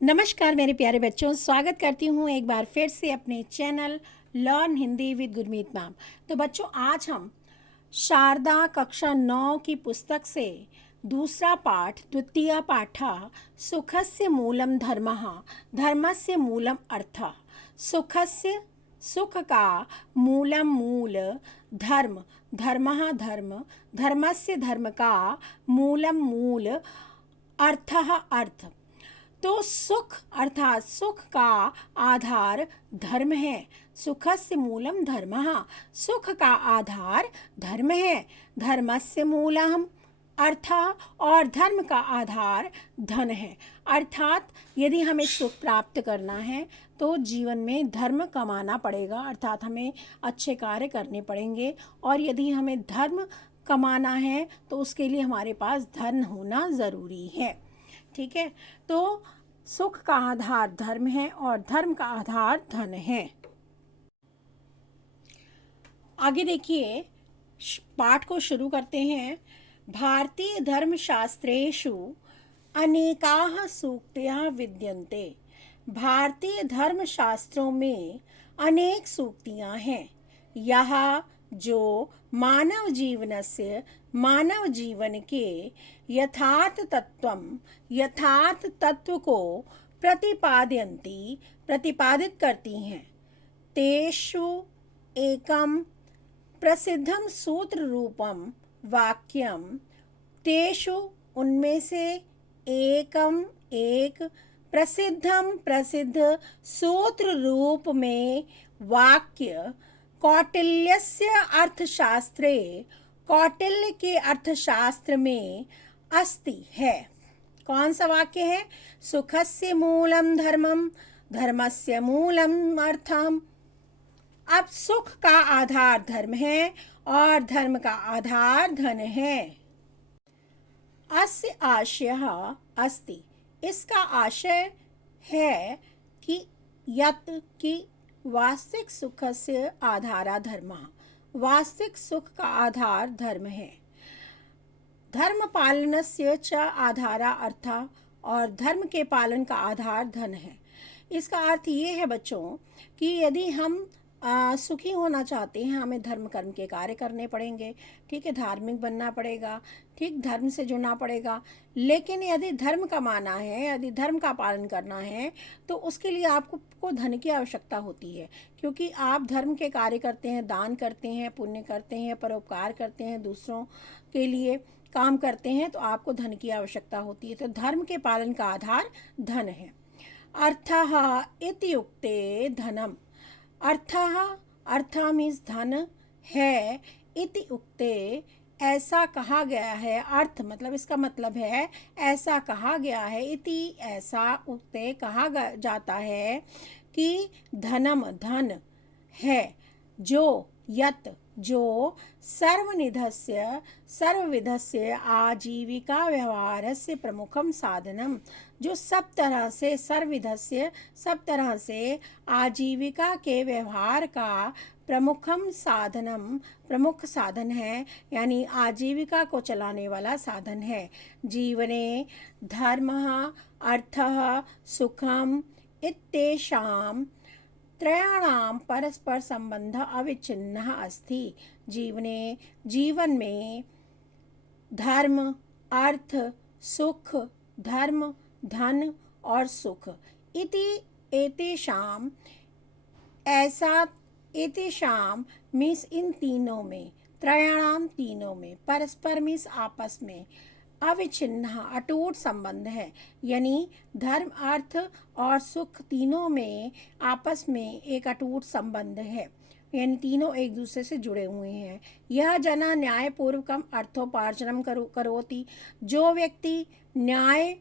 नमस्कार मेरे प्यारे बच्चों, स्वागत करती हूँ एक बार फिर से अपने channel learn Hindi with Gurmeet ma'am. तो बच्चों, आज हम शारदा कक्षा 9 की पुस्तक से दूसरा पाठ द्वितीय पाठा सुखस्य मूलम धर्मः धर्मस्य मूलम अर्थः। सुखस्य सुख का मूलम मूल धर्म धर्मः धर्म धर्मस्य धर्म का मूलम मूल अर्थः अर्थ। तो सुख अर्थात सुख का आधार धर्म है। सुखस्य मूलम धर्मः, सुख का आधार धर्म है। धर्मस्य मूलम अर्थः, और धर्म का आधार धन है। अर्थात यदि हमें सुख प्राप्त करना है तो जीवन में धर्म कमाना पड़ेगा, अर्थात हमें अच्छे कार्य करने पड़ेंगे। और यदि हमें धर्म कमाना है तो उसके लिए हमारे पास धन होना ज़रूरी है। ठीक है, तो सुख का आधार धर्म है और धर्म का आधार धन है। आगे देखिए, पाठ को शुरू करते हैं। भारतीय धर्मशास्त्रेषु अनेकाः सूक्तयः विद्यन्ते। भारतीय धर्मशास्त्रों में अनेक सूक्तियाँ हैं। यह जो मानव जीवन के यथार्थ तत्व को प्रतिपादित करती हैं। तेषु एकम प्रसिद्धम सूत्र रूपम वाक्यम। तेषु उनमें से एक प्रसिद्ध सूत्र रूप में वाक्य कौटिल्यस्य अर्थशास्त्रे, कौटिल्य के अर्थशास्त्र में अस्ति है। कौन सा वाक्य है? सुखस्य मूलम धर्मम धर्मस्य मूलम अर्थम। अब सुख का आधार धर्म है और धर्म का आधार धन है। अस्य आशयः अस्ति, इसका आशय है कि वास्तविक सुखस्य आधारा धर्मः, वास्तविक सुख का आधार धर्म है। धर्म पालनस्य च आधारा अर्थः, और धर्म के पालन का आधार धन है। इसका अर्थ ये है बच्चों कि यदि हम सुखी होना चाहते हैं, हमें धर्म कर्म के कार्य करने पड़ेंगे। ठीक है, धार्मिक बनना पड़ेगा, ठीक, धर्म से जुड़ना पड़ेगा। लेकिन यदि धर्म कमाना है, यदि धर्म का पालन करना है तो उसके लिए आपको धन की आवश्यकता होती है, क्योंकि आप धर्म के कार्य करते हैं, दान करते हैं, पुण्य करते हैं, परोपकार करते हैं, दूसरों के लिए काम करते हैं, तो आपको धन की आवश्यकता होती है। तो धर्म के पालन का आधार धन है। अर्थः इत्युक्ते धनम, अर्थ मीन्स धन है, इति उक्ते ऐसा कहा गया है। अर्थ मतलब इसका मतलब है ऐसा कहा गया है। इति ऐसा, उक्ते कहा जाता है कि धनम धन है, जो सर्वविधस्य आजीविका व्यवहारस्य प्रमुखम साधनम, जो सब तरह से आजीविका के व्यवहार का प्रमुख साधन है, यानी आजीविका को चलाने वाला साधन है। जीवने धर्मः अर्थः सुखम इत्येषां त्रयाणां परस्पर संबंध अविच्छिन्नः अस्ति। जीवन में धर्म, अर्थ, सुख, धर्म, धन और सुख, इति एतेषां, ऐसा, एतेषां मीन्स इन तीनों में, त्रयाणाम तीनों में, परस्पर मीन्स आपस में, अविच्छिन्न अटूट संबंध है। यानी धर्म, अर्थ और सुख तीनों में आपस में एक अटूट संबंध है, यानी तीनों एक दूसरे से जुड़े हुए हैं। यह जना न्यायपूर्वकम अर्थोपार्जनम करोति, जो व्यक्ति न्यायपूर्वकम,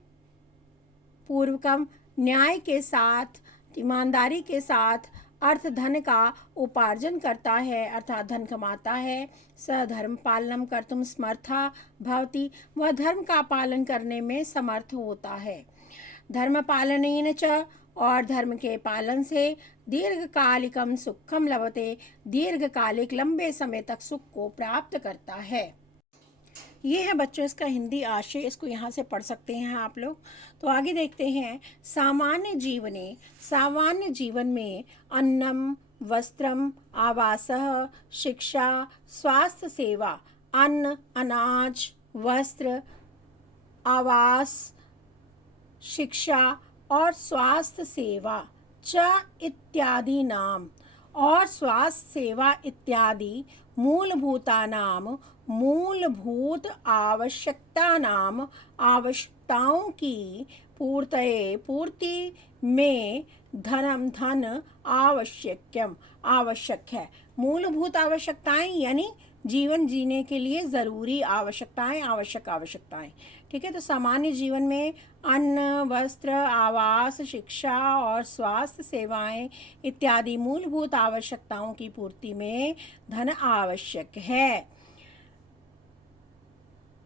न्याय के साथ, ईमानदारी के साथ अर्थ धन का उपार्जन करता है, अर्थात धन कमाता है, स धर्म पालनम कर्तुम समर्था भवति, वह धर्म का पालन करने में समर्थ होता है। धर्म पालनेन च, और धर्म के पालन से दीर्घकालिकम सुखम लभते, दीर्घकालिक लंबे समय तक सुख को प्राप्त करता है। ये है बच्चों इसका हिंदी आशय, इसको यहाँ से पढ़ सकते हैं आप लोग। तो आगे देखते हैं। सामान्य जीवन में अन्नम वस्त्रम आवासः शिक्षा स्वास्थ्य सेवा, अन्न अनाज वस्त्र आवास शिक्षा और स्वास्थ्य सेवा च इत्यादि नाम और स्वास्थ्य सेवा इत्यादि मूलभूत आवश्यकताओं की पूर्ति में धन आवश्यक है। मूलभूत आवश्यकताएं यानी जीवन जीने के लिए ज़रूरी आवश्यकताएं। ठीक है, तो सामान्य जीवन में अन्न वस्त्र आवास शिक्षा और स्वास्थ्य सेवाएं इत्यादि मूलभूत आवश्यकताओं की पूर्ति में धन आवश्यक है।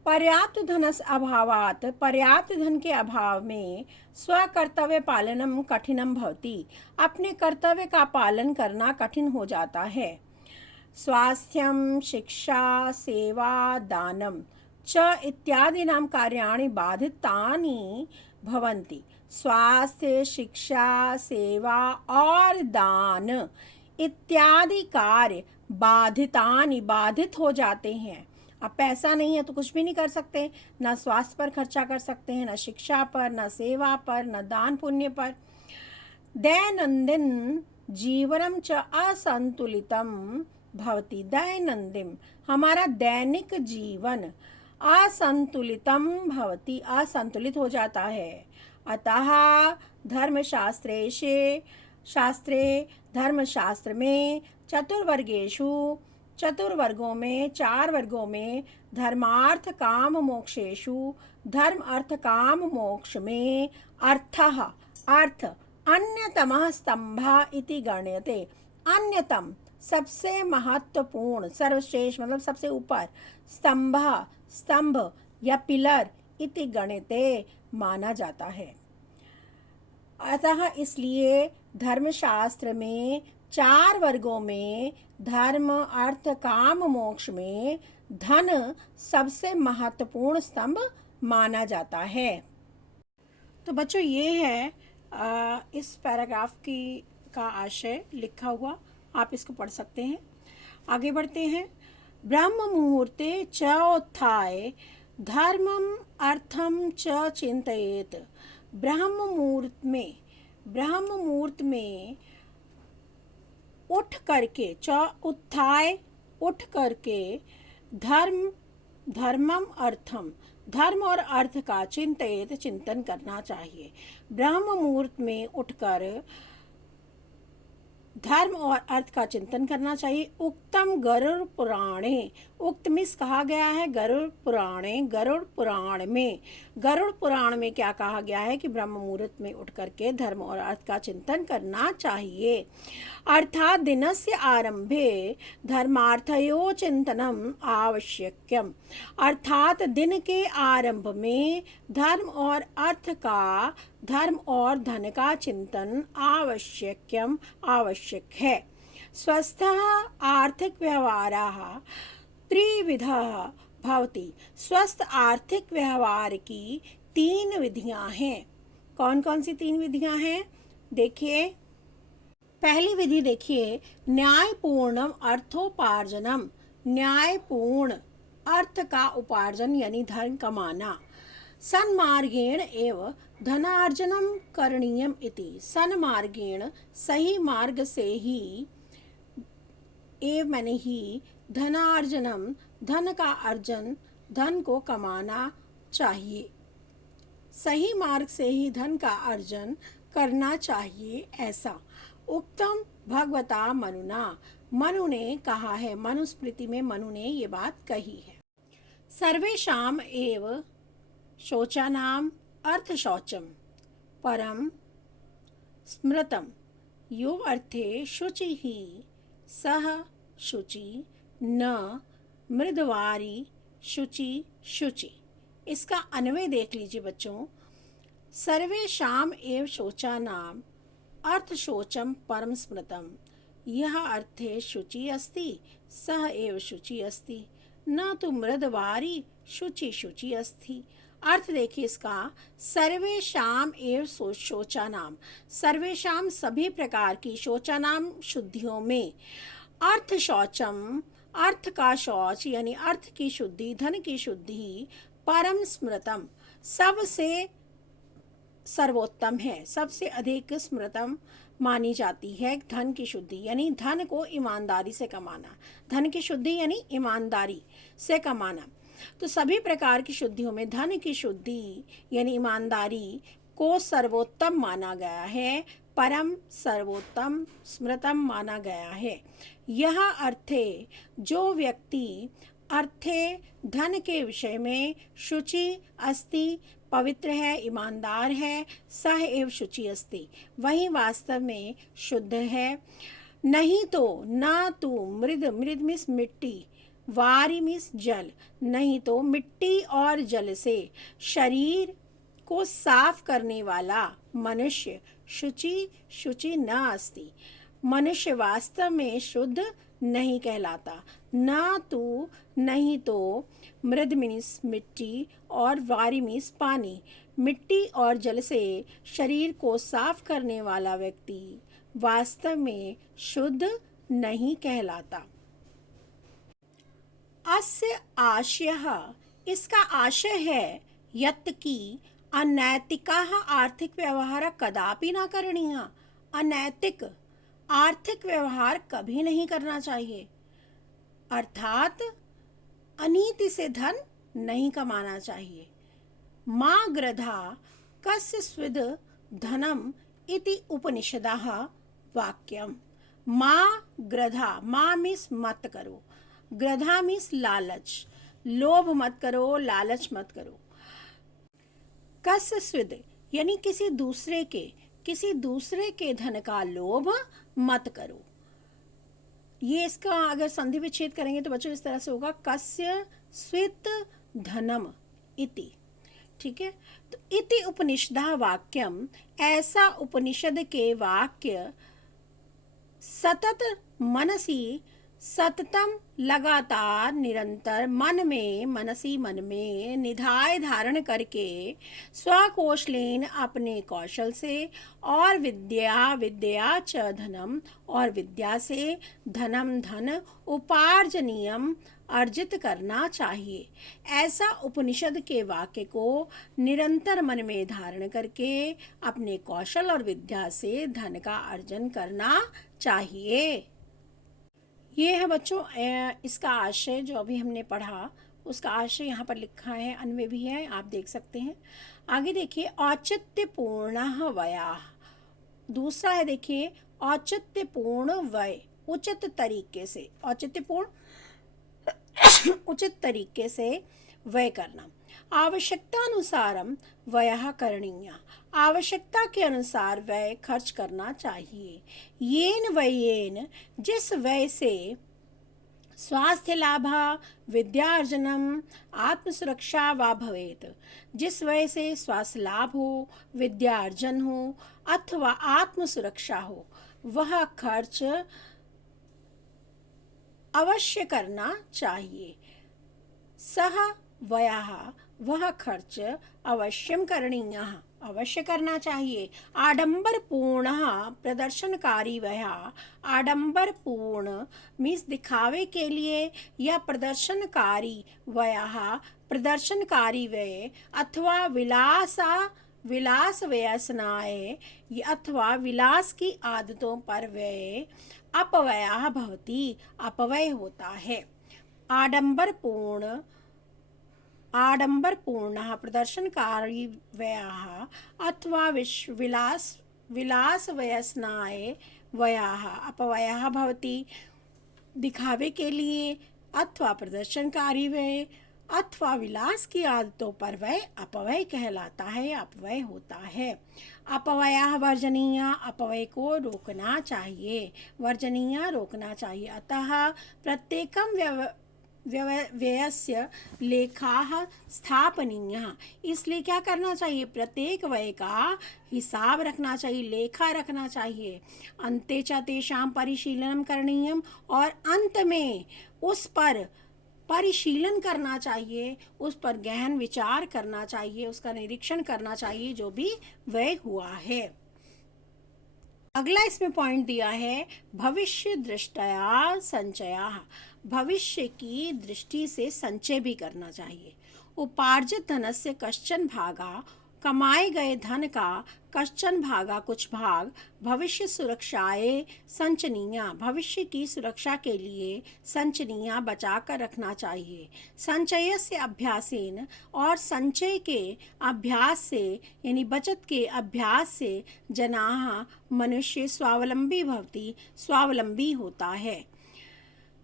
पर्याप्त धन के अभाव में स्वकर्तव्य पालनम कठिनम भवति। अपने कर्तव्य का पालन करना कठिन हो जाता है। स्वास्थ्यम शिक्षा सेवा दानम च इत्यादीनां कार्याणि बाधितानि भवन्ति। स्वास्थ्य शिक्षा सेवा और दान इत्यादि कार्य बाधित हो जाते हैं। अब पैसा नहीं है तो कुछ भी नहीं कर सकते, ना स्वास्थ्य पर खर्चा कर सकते हैं, ना शिक्षा पर, ना सेवा पर, ना दान पुण्य पर। दैनंदिन जीवनम च असंतुलितम भवति। दैनंदिन हमारा दैनिक जीवन असंतुलित हो जाता है। अतः धर्मशास्त्र में चतुर्वर्गों में 4 वर्गों में धर्मार्थ काम मोक्ष में अर्थ अन्यतमः स्तंभ इति गण्यते। अन्यतम सबसे महत्वपूर्ण, सर्वश्रेष्ठ मतलब सबसे ऊपर, स्तंभ या पिलर इति गण्यते माना जाता है। अतः इसलिए धर्मशास्त्र में 4 वर्गों में धर्म अर्थ काम मोक्ष में धन सबसे महत्वपूर्ण स्तंभ माना जाता है। तो बच्चों ये है इस पैराग्राफ का आशय लिखा हुआ, आप इसको पढ़ सकते हैं। आगे बढ़ते हैं। ब्रह्म मुहूर्ते च उत्थाय धर्मम अर्थम च चिंतयेत। ब्रह्म मुहूर्त में उठ करके धर्मम अर्थम धर्म और अर्थ का चिंतन करना चाहिए। ब्रह्म मुहूर्त में उठकर धर्म और अर्थ का चिंतन करना चाहिए। उक्तम गरुड़ पुराणे, उक्त मिस कहा गया है गरुड़ पुराण में क्या कहा गया है कि ब्रह्म मुहूर्त में उठ करके धर्म और अर्थ का चिंतन करना चाहिए। अर्थात दिनस्य आरंभे धर्मार्थयो चिंतनम आवश्यकम। अर्थात दिन के आरंभ में धर्म और धन का चिंतन आवश्यक है। स्वस्थः आर्थिक व्यवहारः त्रिविधः भवति। स्वस्थ आर्थिक व्यवहार की 3 विधियां हैं। कौन कौन सी 3 विधियां हैं देखिए। पहली विधि देखिए, न्यायपूर्णम अर्थोपार्जनम। न्यायपूर्ण अर्थ का उपार्जन यानी धन कमाना। सन्मार्गेण एव धनार्जनम करणीयम इति। सन्मार्गेण सही मार्ग से ही धनार्जनम धन का अर्जन, धन को कमाना चाहिए। सही मार्ग से ही धन का अर्जन करना चाहिए, ऐसा उक्तम भगवता मनुना। मनु ने कहा है, मनुस्मृति में मनु ने ये बात कही है। सर्वेषाम एव शौचानाम अर्थशौचम परम स्मृतम यो अर्थे शुचि ही सह शुचि न मृदवारी शुचि। इसका अन्वय देख लीजिए बच्चों। सर्वेषाम एव शौचानाम अर्थशौचम परम स्मृतम, यह अर्थे शुचि अस्ति सह एव शुचि अस्ति, न तो मृदवारी शुचि शुचि अस्ति। अर्थ देखिए इसका, सर्वेषाम एव शोचानाम, सर्वेषाम सभी प्रकार की, शोचानाम शुद्धियों में, अर्थ शौचम, अर्थ का शौच यानी अर्थ की शुद्धि, धन की शुद्धि, परम स्मृतम सबसे सर्वोत्तम है, सबसे अधिक स्मृतम मानी जाती है धन की शुद्धि, यानी धन को ईमानदारी से कमाना, धन की शुद्धि यानी ईमानदारी से कमाना। तो सभी प्रकार की शुद्धियों में धन की शुद्धि यानी ईमानदारी को सर्वोत्तम माना गया है, परम सर्वोत्तम स्मृतम माना गया है। यह अर्थे जो व्यक्ति अर्थे धन के विषय में शुचि अस्ति, पवित्र है, ईमानदार है, सह एव शुचि अस्ति, वही वास्तव में शुद्ध है। नहीं तो ना तू मृद, मृद मीन्स मिट्टी, वारी मीन्स जल, नहीं तो मिट्टी और जल से शरीर को साफ करने वाला मनुष्य शुचि शुचि न अस्ति, मनुष्य वास्तव में शुद्ध नहीं कहलाता। ना तो नहीं तो मृद मीन्स मिट्टी और वारी मीन्स पानी, मिट्टी और जल से शरीर को साफ करने वाला व्यक्ति वास्तव में शुद्ध नहीं कहलाता। अस्य आशयः, इसका आशय है यत् कि अनैतिकाः आर्थिक व्यवहार कदापि न करणीय, अनैतिक आर्थिक व्यवहार कभी नहीं करना चाहिए, अर्थात अनीति से धन नहीं कमाना चाहिए। मा ग्रधा कस्य स्विद धनम इति उपनिषदः वाक्यम। मा ग्रधा, मा मीन्स मत करो, ग्रधा मीन्स लालच, लोभ मत करो, लालच मत करो। कस्य स्विद यानी किसी दूसरे के धन का लोभ मत करो। ये इसका अगर संधि विच्छेद करेंगे तो बच्चों इस तरह से होगा, कस्य स्वित धनम इति, ठीक है। तो इति उपनिषदः वाक्यम, ऐसा उपनिषद के वाक्य सतत मनसी, सततम लगातार निरंतर मन में निधाय धारण करके, स्वकौशलेन अपने कौशल से, और विद्या च धनम और विद्या से धनम धन उपार्जनीयम अर्जित करना चाहिए। ऐसा उपनिषद के वाक्य को निरंतर मन में धारण करके अपने कौशल और विद्या से धन का अर्जन करना चाहिए। ये है बच्चों इसका आशय जो अभी हमने पढ़ा, उसका आशय यहाँ पर लिखा है, अन्वय भी है, आप देख सकते हैं। आगे देखिए, औचित्यपूर्ण वयः, दूसरा है देखिए औचित्यपूर्ण वय, उचित तरीके से, औचित्यपूर्ण उचित तरीके से व्यय करना। आवश्यकता अनुसारम व्ययः करणीयः, आवश्यकता के अनुसार व्यय खर्च करना चाहिए। येन व्ययेन, जिस व्यय से स्वास्थ्य लाभ, विद्यार्जनम, आत्मसुरक्षा वा भवेत, जिस व्यय से स्वास्थ्य लाभ हो, विद्यार्जन हो अथवा आत्मसुरक्षा हो, वह खर्च अवश्य करना चाहिए। सह व्ययः, वह खर्च अवश्यम करणीयः, अवश्य करना चाहिए। आडंबर पूर्ण प्रदर्शनकारी व्यय, आडंबर पूर्ण मीन्स दिखावे के लिए, या प्रदर्शनकारी व्यय, प्रदर्शनकारी व्यय, अथवा विलास व्यसनाय, अथवा विलास की आदतों पर व्यय अपव्ययः भवति, अपव्यय होता है। आडंबरपूर्ण प्रदर्शनकारी व्ययः अथवा विलास व्यसनाय व्ययः अपव्ययः भवति, दिखावे के लिए अथवा प्रदर्शनकारी व्यय अथवा विलास की आदतों पर व्यय अपव्यय कहलाता है, अपव्यय होता है। अपव्ययः वर्जनीय, अपव्यय को रोकना चाहिए, वर्जनीय रोकना चाहिए। अतः प्रत्येकम व्ययस्य लेखाः स्थापनीयः, इसलिए क्या करना चाहिए, प्रत्येक व्यय का हिसाब रखना चाहिए, लेखा रखना चाहिए। अन्ते च तेषां परिशीलनं करणीयम्, और अंत में उस पर परिशीलन करना चाहिए, उस पर गहन विचार करना चाहिए, उसका निरीक्षण करना चाहिए जो भी व्यय हुआ है। अगला इसमें पॉइंट दिया है भविष्य दृष्टया संचया, भविष्य की दृष्टि से संचय भी करना चाहिए। उपार्जित धनस्य कश्चन भागा, कमाए गए धन का कश्चन भागा कुछ भाग भविष्य सुरक्षाए संचनीया, भविष्य की सुरक्षा के लिए संचनीया बचा कर रखना चाहिए। संचय से अभ्यासेन, और संचय के अभ्यास से यानी बचत के अभ्यास से जनाः मनुष्य स्वावलंबी भवति, स्वावलंबी होता है।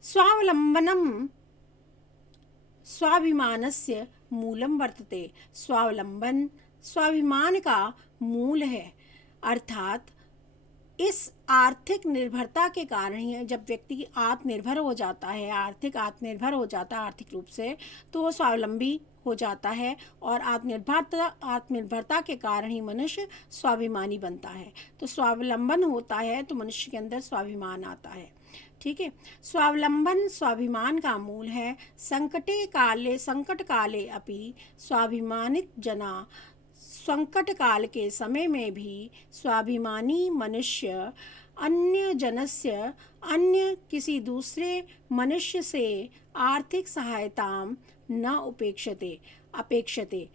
स्वावलंबनम स्वाभिमानस्य मूलम वर्तते, स्वावलंबन स्वाभिमान का मूल है। अर्थात इस आर्थिक निर्भरता के कारण ही जब व्यक्ति आत्मनिर्भर हो जाता है, आर्थिक आत्मनिर्भर हो जाता है आर्थिक रूप से, तो वो स्वावलंबी हो जाता है और आत्मनिर्भरता के कारण ही मनुष्य स्वाभिमानी बनता है। तो स्वावलंबन होता है तो मनुष्य के अंदर स्वाभिमान आता है। ठीक है, स्वावलंबन स्वाभिमान का मूल है। संकट काले अपि स्वाभिमानित जना, संकट काल के समय में भी स्वाभिमानी मनुष्य अन्य किसी दूसरे मनुष्य से आर्थिक सहायता न अपेक्षते,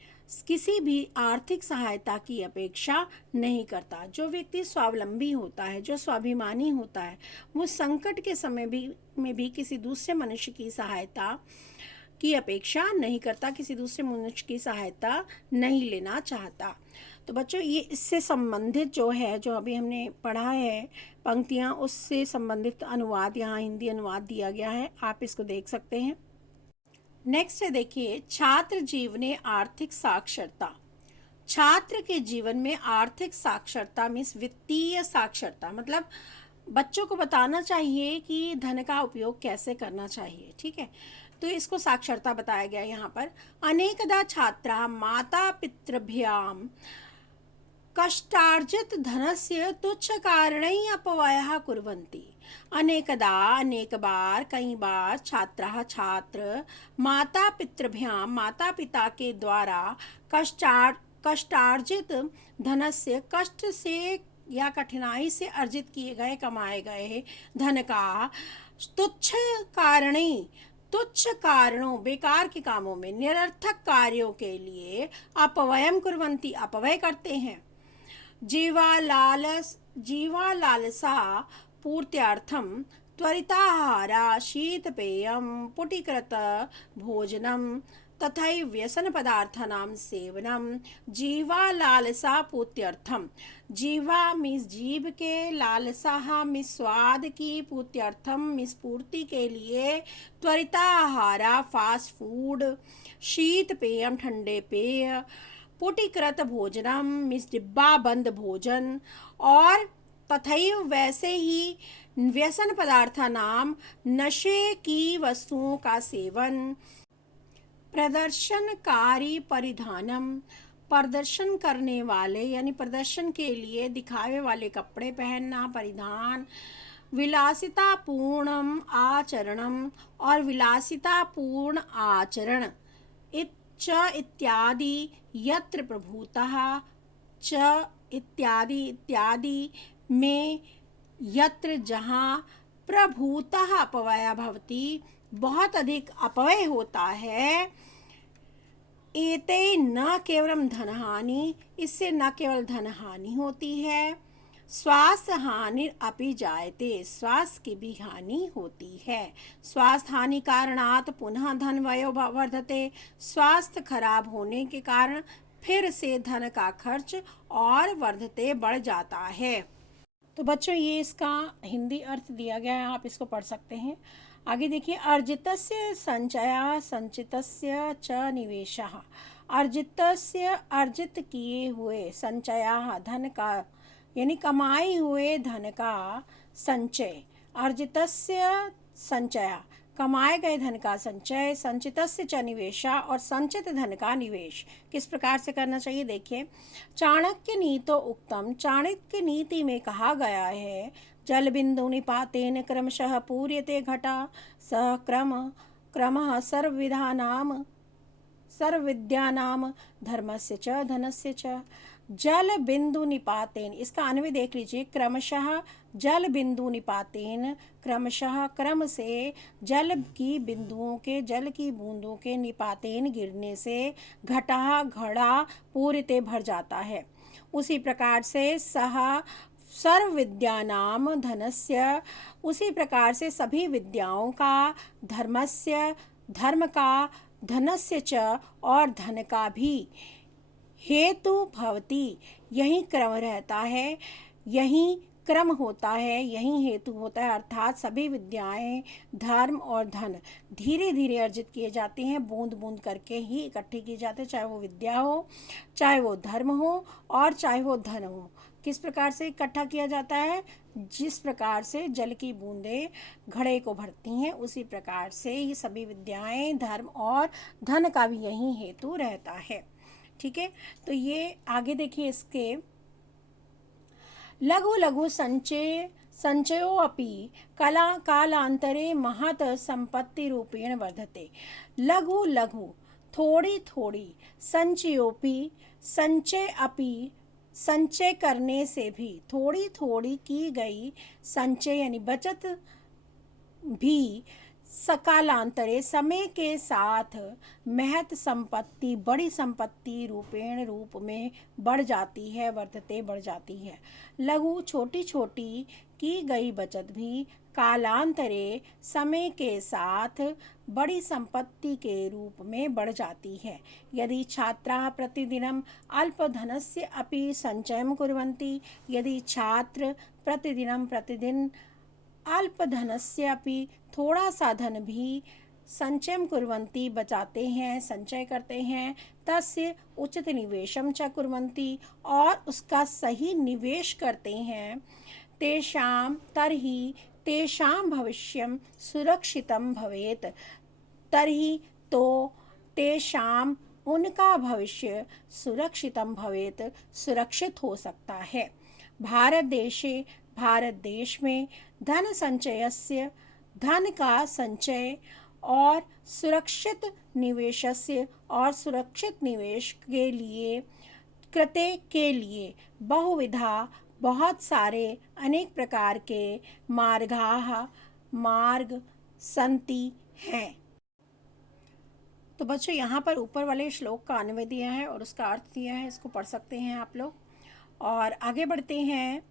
किसी भी आर्थिक सहायता की अपेक्षा नहीं करता। जो व्यक्ति स्वावलंबी होता है, जो स्वाभिमानी होता है, वो संकट के समय में भी किसी दूसरे मनुष्य की सहायता की अपेक्षा नहीं करता, किसी दूसरे मनुष्य की सहायता नहीं लेना चाहता। तो बच्चों ये इससे संबंधित जो है, जो अभी हमने पढ़ा है पंक्तियाँ, उससे संबंधित अनुवाद यहाँ हिंदी अनुवाद दिया गया है, आप इसको देख सकते हैं। नेक्स्ट है देखिए, छात्र जीवने आर्थिक साक्षरता। छात्र के जीवन में आर्थिक साक्षरता मीन्स वित्तीय साक्षरता, मतलब बच्चों को बताना चाहिए कि धन का उपयोग कैसे करना चाहिए। ठीक है, तो इसको साक्षरता बताया गया यहाँ पर। अनेकदा छात्राः माता पितृभ्यां कष्टार्जित धनस्य तुच्छ कारणैः अपव्ययः कुर्वन्ति। अनेकदा अनेक बार, कई बार छात्र माता पितृभ्यां माता पिता के द्वारा कष्टार्जित धनस्य, कष्ट से या कठिनाई से अर्जित किए गए कमाए गए धन का तुच्छ कारणों बेकार के कामों में, निरर्थक कार्यों के लिए अपव्ययम कुर्वन्ति अपव्यय करते हैं। जीवा लालसा पूर्त्यार्थम त्वरिताहारा शीतपेयम पुटीकृत भोजनम तथैव व्यसन पदार्थानां सेवनम। जीवा लालसा पूर्त्यर्थम, जीवा मीन्स जीव के, लालसा मीन्स स्वाद की, पूर्त्यर्थम मीन्स पूर्ति के लिए, त्वरिताहारा फास्ट फूड, शीत पेयम ठंडे पेय, पुटीकृत भोजनम मीन्स डिब्बा बंद भोजन, और तथैव वैसे ही व्यसन पदार्थानाम नशे की वस्तुओं का सेवन। प्रदर्शनकारी परिधानम, प्रदर्शन करने वाले यानी प्रदर्शन के लिए दिखावे वाले कपड़े पहनना, परिधान। विलासितापूर्णम आचरणम, और विलासितापूर्ण आचरण। इत्यादि यत्र प्रभुतः, च इत्यादि में, यत्र जहाँ, प्रभुतः अपव्ययः भवति बहुत अधिक अपव्यय होता है। एते न केवलम धनहानि, इससे न केवल धनहानि होती है, स्वास्थ्य हानि अपि जायते, स्वास्थ्य की भी हानि होती है। स्वास्थ्य हानि कारणात् पुनः धन व्ययो वर्धते, स्वास्थ्य खराब होने के कारण फिर से धन का खर्च और वर्धते बढ़ जाता है। तो बच्चों ये इसका हिंदी अर्थ दिया गया है, आप इसको पढ़ सकते हैं। आगे देखिए, अर्जितस्य संचयः संचितस्य च निवेशः। अर्जितस्य अर्जित किए हुए, संचयः धन का यानी कमाए हुए धन का संचय, अर्जितस्य संचय कमाए गए धन का संचय, संचितस्य च निवेशः और संचित धन का निवेश किस प्रकार से करना चाहिए देखिए। चाणक्य नीतो उक्तम, चाणक्य नीति में कहा गया है, जल बिंदु निपातेन क्रमशः पूर्यते घटा, सह क्रम क्रमः सर्वविद्यानां धर्मस्य च धनस्य च। जल बिंदु निपातेन, इसका अन्वय देख लीजिए। क्रमशः जल बिंदु निपातेन, क्रमशः क्रम से जल की बूंदों के निपातेन गिरने से घटः घड़ा पूरिते भर जाता है। उसी प्रकार से सह सर्व विद्यानाम धनस्य, उसी प्रकार से सभी विद्याओं का, धर्मस्य धर्म का, धनस्य च और धन का भी, हेतु भवति यही क्रम रहता है, यही क्रम होता है, यही हेतु होता है। अर्थात सभी विद्याएं, धर्म और धन धीरे धीरे अर्जित किए जाते हैं, बूंद बूंद करके ही इकट्ठे किए जाते हैं, चाहे वो विद्या हो, चाहे वो धर्म हो और चाहे वो धन हो। किस प्रकार से इकट्ठा किया जाता है? जिस प्रकार से जल की बूंदें घड़े को भरती हैं, उसी प्रकार से ये सभी विद्याएं, धर्म और धन का भी यही हेतु रहता है। ठीक है, तो ये आगे देखिए इसके लघु लघु संचयोऽपि कालांतरे महत संपत्ति रूपेण वर्धते। लघु लघु थोड़ी थोड़ी, संचयोऽपि संचय अपि, संचय करने से भी, थोड़ी थोड़ी की गई संचय यानी बचत भी, सकालांतरे समय के साथ महत संपत्ति बड़ी संपत्ति रूपेण रूप में बढ़ जाती है, वर्धते बढ़ जाती है। लघु छोटी छोटी की गई बचत भी कालांतरे समय के साथ बड़ी संपत्ति के रूप में बढ़ जाती है। यदि छात्राः प्रतिदिनम् अल्पधनस्य अपि संचयं कुर्वन्ति, यदि छात्र प्रतिदिन अल्पधनस्य अपि थोड़ा सा धन भी संचयं कुर्वन्ति बचाते हैं, संचय करते हैं, तस्य उचित निवेशं च कुर्वन्ति और उसका सही निवेश करते हैं, तेषां भविष्यं सुरक्षितं भवेत्, तर्हि तो तेषां उनका भविष्य सुरक्षितं भवेत्, सुरक्षित हो सकता है। भारत देश में धन संचयस्य, धन का संचय और सुरक्षित निवेशस्य और सुरक्षित निवेश के लिए, कृते के लिए बहुविधा बहुत सारे अनेक प्रकार के मार्ग संति हैं। तो बच्चों यहाँ पर ऊपर वाले श्लोक का अन्वय दिया है और उसका अर्थ दिया है, इसको पढ़ सकते हैं आप लोग। और आगे बढ़ते हैं।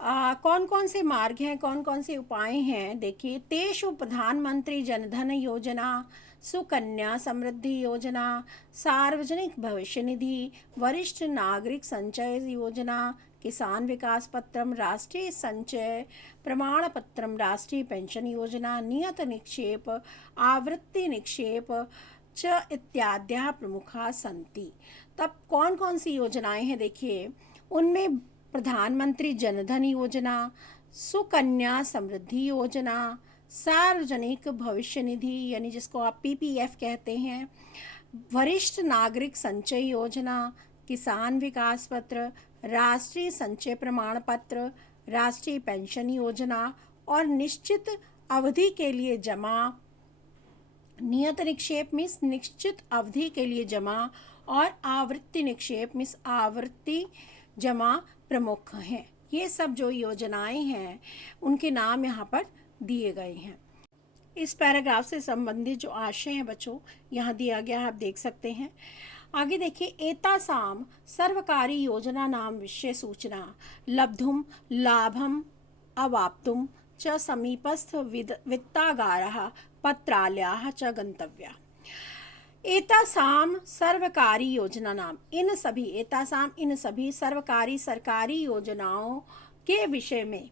कौन कौन से मार्ग हैं, कौन कौन से उपाय हैं, देखिए। तेषु प्रधानमंत्री जनधन योजना, सुकन्या समृद्धि योजना, सार्वजनिक भविष्य निधि, वरिष्ठ नागरिक संचय योजना, किसान विकास पत्रम, राष्ट्रीय संचय प्रमाण पत्रम, राष्ट्रीय पेंशन योजना, नियत निक्षेप, आवृत्ति निक्षेप च इत्याद्यः प्रमुखा सन्ति। तब कौन कौन सी योजनाएं हैं, देखिए। उनमें प्रधानमंत्री जनधन योजना, सुकन्या समृद्धि योजना, सार्वजनिक भविष्य निधि यानी जिसको आप पीपीएफ कहते हैं, वरिष्ठ नागरिक संचय योजना, किसान विकास पत्र, राष्ट्रीय संचय प्रमाण पत्र, राष्ट्रीय पेंशन योजना और निश्चित अवधि के लिए जमा, नियत निक्षेप मीन्स निश्चित अवधि के लिए जमा, और आवृत्ति निक्षेप मीन्स आवृत्ति जमा प्रमुख हैं। ये सब जो योजनाएं हैं उनके नाम यहाँ पर दिए गए हैं। इस पैराग्राफ से संबंधित जो आशय हैं बच्चों यहाँ दिया गया है, आप देख सकते हैं। आगे देखिए। एतासाम सर्वकारी योजना नाम विषय सूचना लब्धुम लाभम अवाप्तुम च समीपस्थ वित्तागारः पत्रालयाः च गंतव्या। एतासाम सर्वकारी योजना नाम, इन सभी सर्वकारी सरकारी योजनाओं के विषय में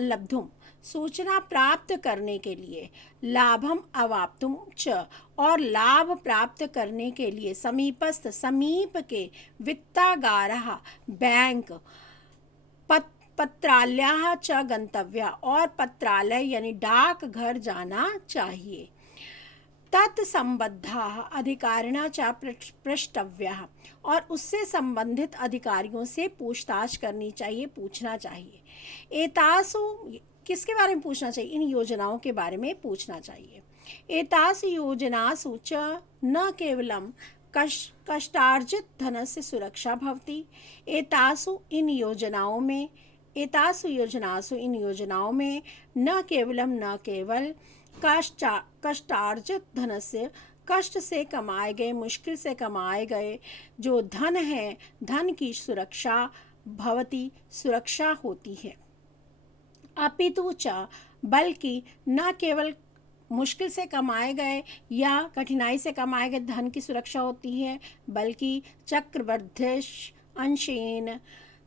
लब्धुम सूचना प्राप्त करने के लिए, लाभम अवाप्तुम च और लाभ प्राप्त करने के लिए, समीप के, वित्तागारः बैंक, पत्रालयाः च गंतव्या और पत्रालय यानी डाक घर जाना चाहिए। तत्संबद्धाः अधिकारिणः च प्रष्टव्याः और उससे संबंधित अधिकारियों से पूछताछ करनी चाहिए, पूछना चाहिए। किसके बारे में पूछना चाहिए? इन योजनाओं के बारे में पूछना चाहिए। एतासु योजनासु च न केवलं कष्टार्जित धनस्य सुरक्षा भवति। एतासु इन योजनाओं में, एतासु योजनासु इन योजनाओं में न केवल कष्टार्जित धनस्य, कष्ट से कमाए गए, मुश्किल से कमाए गए जो धन है, धन की सुरक्षा भवति, सुरक्षा होती है। अपितु च, बल्कि न केवल मुश्किल से कमाए गए या कठिनाई से कमाए गए धन की सुरक्षा होती है, बल्कि चक्रवर्धिश अंशेन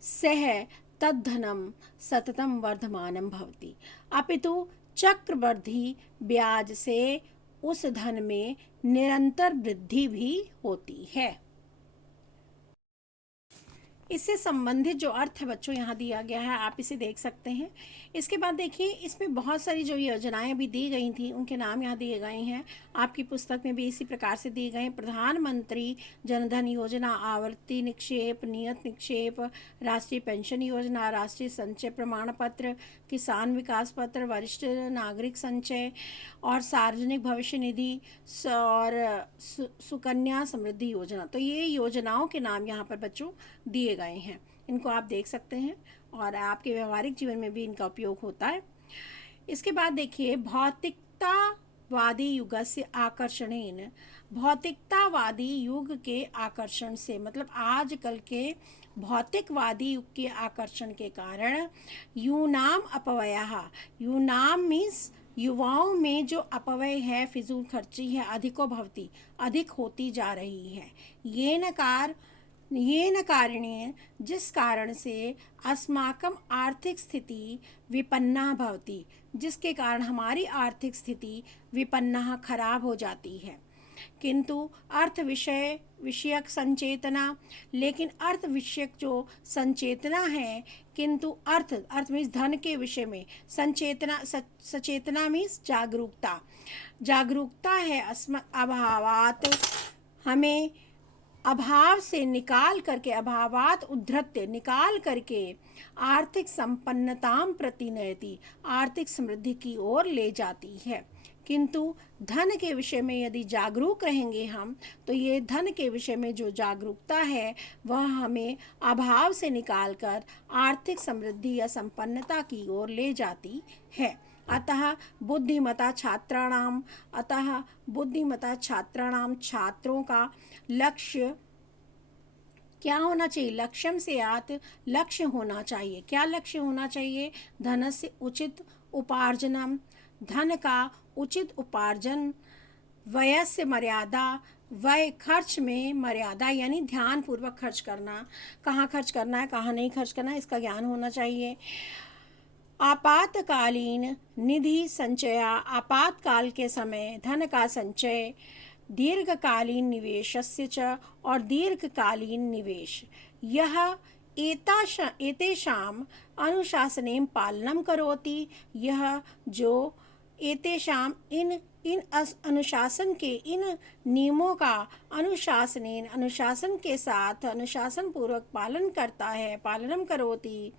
सह तद्धनम सततम वर्धमानम भवति। अपितु चक्रवर्धी ब्याज से उस धन में निरंतर वृद्धि भी होती है। इससे संबंधित जो अर्थ है बच्चों यहाँ दिया गया है, आप इसे देख सकते हैं। इसके बाद देखिए, इसमें बहुत सारी जो योजनाएं अभी दी गई थी उनके नाम यहाँ दिए गए हैं। आपकी पुस्तक में भी इसी प्रकार से दिए गए हैं। प्रधानमंत्री जनधन योजना, आवर्ती निक्षेप, नियत निक्षेप, राष्ट्रीय पेंशन योजना, राष्ट्रीय संचय प्रमाण पत्र, किसान विकास पत्र, वरिष्ठ नागरिक संचय और सार्वजनिक भविष्य निधि और सुकन्या समृद्धि योजना। तो ये योजनाओं के नाम यहाँ पर बच्चों दिए गए हैं। इनको आप देख सकते हैं और आपके व्यवहारिक जीवन में भी इनका उपयोग होता है। इसके बाद देखिए, भौतिकतावादी युगस्य आकर्षणेन, भौतिकतावादी युग के आकर्षण से, मतलब आजकल के भौतिकवादी युग के आकर्षण के कारण यूनाम अपव्ययः, यूनाम मीन्स युवाओं में जो अपव्यय है, फिजूल खर्ची है, अधिको भवति, अधिक होती जा रही है। ये न कारणेन, जिस कारण से अस्माकं आर्थिक स्थिति विपन्ना भवति, जिसके कारण हमारी आर्थिक स्थिति विपन्ना, खराब हो जाती है। किंतु अर्थ विषयक संचेतना, लेकिन अर्थ विषयक जो संचेतना है, किंतु अर्थ मीन्स धन के विषय में, संचेतना सचेतना मीन्स जागरूकता, जागरूकता है अभावात, हमें अभाव से निकाल करके, अभावात उद्धृत्य, निकाल करके आर्थिक संपन्नताम प्रति नयति, आर्थिक समृद्धि की ओर ले जाती है। किंतु धन के विषय में यदि जागरूक रहेंगे हम, तो ये धन के विषय में जो जागरूकता है वह हमें अभाव से निकालकर आर्थिक समृद्धि या संपन्नता की ओर ले जाती है। अतः बुद्धिमता छात्राणाम, छात्रों का लक्ष्य क्या होना चाहिए? लक्ष्यम से आत, लक्ष्य होना चाहिए। क्या लक्ष्य होना चाहिए? धनस्य उचित उपार्जनम, धन का उचित उपार्जन, व्ययस्य मर्यादा, व्यय खर्च में मर्यादा यानी ध्यान पूर्वक खर्च करना, कहाँ खर्च करना है, कहाँ नहीं खर्च करना है, इसका ज्ञान होना चाहिए। आपातकालीन निधि संचया, आपातकाल के समय धन का संचय, दीर्घकालीन निवेशस्य च, और दीर्घकालीन निवेश, यह एतेषाम अनुशासनेन पालनम करोति, यह जो एतेषाम इन अनुशासन के, इन नियमों का अनुशासन के साथ, अनुशासन पूर्वक पालन करता है, पालनम करोति,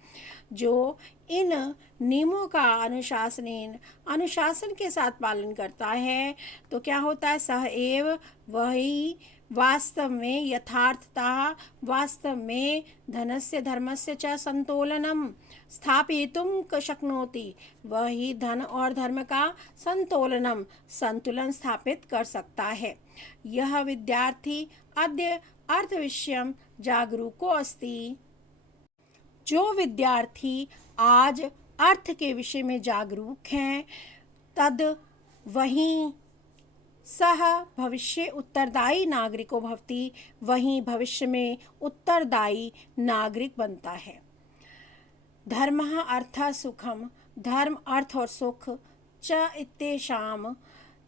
जो इन नियमों का अनुशासन के साथ पालन करता है, तो क्या होता है? सह एव, वही वास्तव में, यथार्थता वास्तव में, धनस्य धर्मस्य च संतोलनम स्थापयितुं शक्नोति, वही धन और धर्म का संतुलन स्थापित कर सकता है। यह विद्यार्थी अद्य अर्थविषयं जागरूको अस्ति, जो विद्यार्थी आज अर्थ के विषय में जागरूक हैं, तद वहीं सह भविष्य उत्तरदायी नागरिको भवति, वहीं भविष्य में उत्तरदायी नागरिक बनता है। धर्मः अर्थः सुखम, धर्म अर्थ और सुख, च इत्येषाम,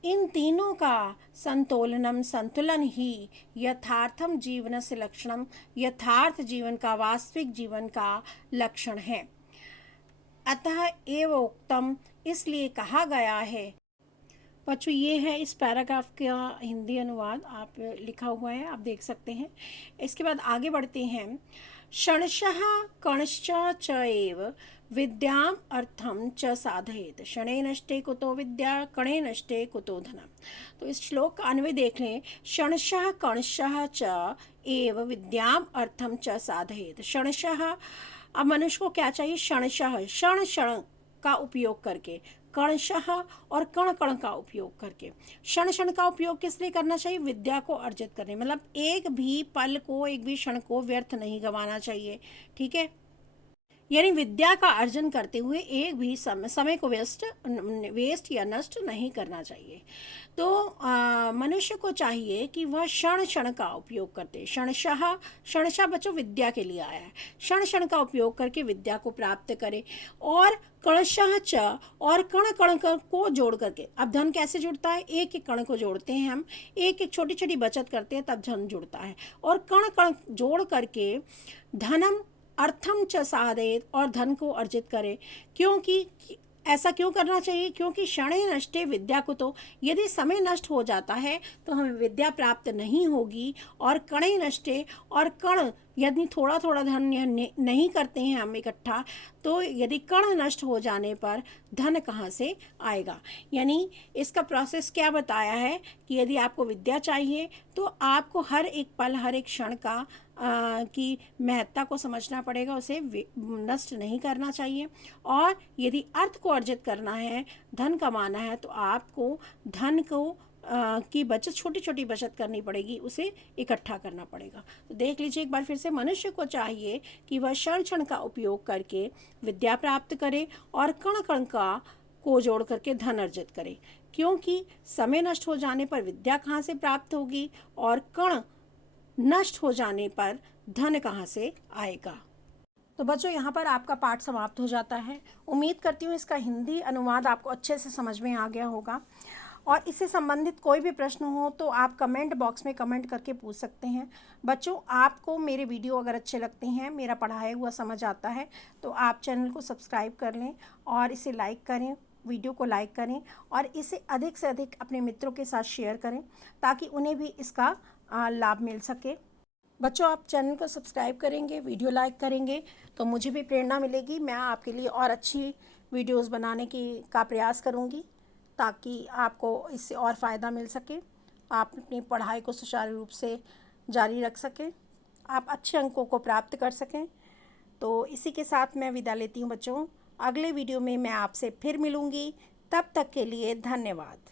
इन तीनों का संतुलन ही यथार्थम जीवनस्य लक्षणम, यथार्थ जीवन का, वास्तविक जीवन का लक्षण है। अतः एव उक्तम, इसलिए कहा गया है। बच्चों ये है इस पैराग्राफ का हिंदी अनुवाद, आप लिखा हुआ है, आप देख सकते हैं। इसके बाद आगे बढ़ते हैं। क्षणशः कणश्च च एव विद्याम अर्थम च साधयेत, क्षणे नष्टे कुतो विद्या कणे नष्टे कुतो धनम। तो इस श्लोक का अन्वय देख लें। क्षणशः कणशः च एव विद्याम अर्थम च साधयेत। क्षणशः, अब मनुष्य को क्या चाहिए? क्षणशः, क्षण क्षण का उपयोग करके, कणशः और कण कण का उपयोग करके। क्षण क्षण का उपयोग किस लिए करना चाहिए? विद्या को अर्जित करने, मतलब एक भी पल को, एक भी क्षण को व्यर्थ नहीं गंवाना चाहिए। ठीक है, यानी विद्या का अर्जन करते हुए एक भी समय को वेस्ट या नष्ट नहीं करना चाहिए। तो मनुष्य को चाहिए कि वह क्षण क्षण का उपयोग करते, क्षणशः, क्षणशः बच्चों विद्या के लिए आया है, क्षण क्षण का उपयोग करके विद्या को प्राप्त करे। और कणशः च, और कण कण को जोड़ करके, अब धन कैसे जुड़ता है? एक एक कण को जोड़ते हैं हम, एक एक छोटी छोटी बचत करते हैं तब धन जुड़ता है। और कण कण जोड़ करके धनम अर्थम च साधयेत, और धन को अर्जित करे। क्योंकि ऐसा क्यों करना चाहिए? क्योंकि क्षणे नष्टे विद्या कुतो, यदि समय नष्ट हो जाता है तो हमें विद्या प्राप्त नहीं होगी। और कणे नष्टे, और कण, यदि थोड़ा थोड़ा धन नहीं करते हैं हम इकट्ठा, तो यदि कण नष्ट हो जाने पर धन कहाँ से आएगा? यानी इसका प्रोसेस क्या बताया है कि यदि आपको विद्या चाहिए तो आपको हर एक पल, हर एक क्षण का की महत्ता को समझना पड़ेगा, उसे नष्ट नहीं करना चाहिए। और यदि अर्थ को अर्जित करना है, धन कमाना है, तो आपको धन को की बचत, छोटी छोटी बचत करनी पड़ेगी, उसे इकट्ठा करना पड़ेगा। तो देख लीजिए एक बार फिर से, मनुष्य को चाहिए कि वह क्षण क्षण का उपयोग करके विद्या प्राप्त करे और कण कण का को जोड़ करके धन अर्जित करे। क्योंकि समय नष्ट हो जाने पर विद्या कहाँ से प्राप्त होगी, और कण नष्ट हो जाने पर धन कहाँ से आएगा। तो बच्चों, यहाँ पर आपका पाठ समाप्त हो जाता है। उम्मीद करती हूँ इसका हिंदी अनुवाद आपको अच्छे से समझ में आ गया होगा। और इससे संबंधित कोई भी प्रश्न हो तो आप कमेंट बॉक्स में कमेंट करके पूछ सकते हैं। बच्चों, आपको मेरे वीडियो अगर अच्छे लगते हैं, मेरा पढ़ाया हुआ समझ आता है, तो आप चैनल को सब्सक्राइब कर लें और इसे लाइक करें, वीडियो को लाइक करें, और इसे अधिक से अधिक अपने मित्रों के साथ शेयर करें ताकि उन्हें भी इसका लाभ मिल सके। बच्चों, आप चैनल को सब्सक्राइब करेंगे, वीडियो लाइक करेंगे, तो मुझे भी प्रेरणा मिलेगी। मैं आपके लिए और अच्छी वीडियोस बनाने का प्रयास करूंगी ताकि आपको इससे और फ़ायदा मिल सके, आप अपनी पढ़ाई को सुचारू रूप से जारी रख सकें, आप अच्छे अंकों को प्राप्त कर सकें। तो इसी के साथ मैं विदा लेती हूँ बच्चों। अगले वीडियो में मैं आपसे फिर मिलूँगी। तब तक के लिए धन्यवाद।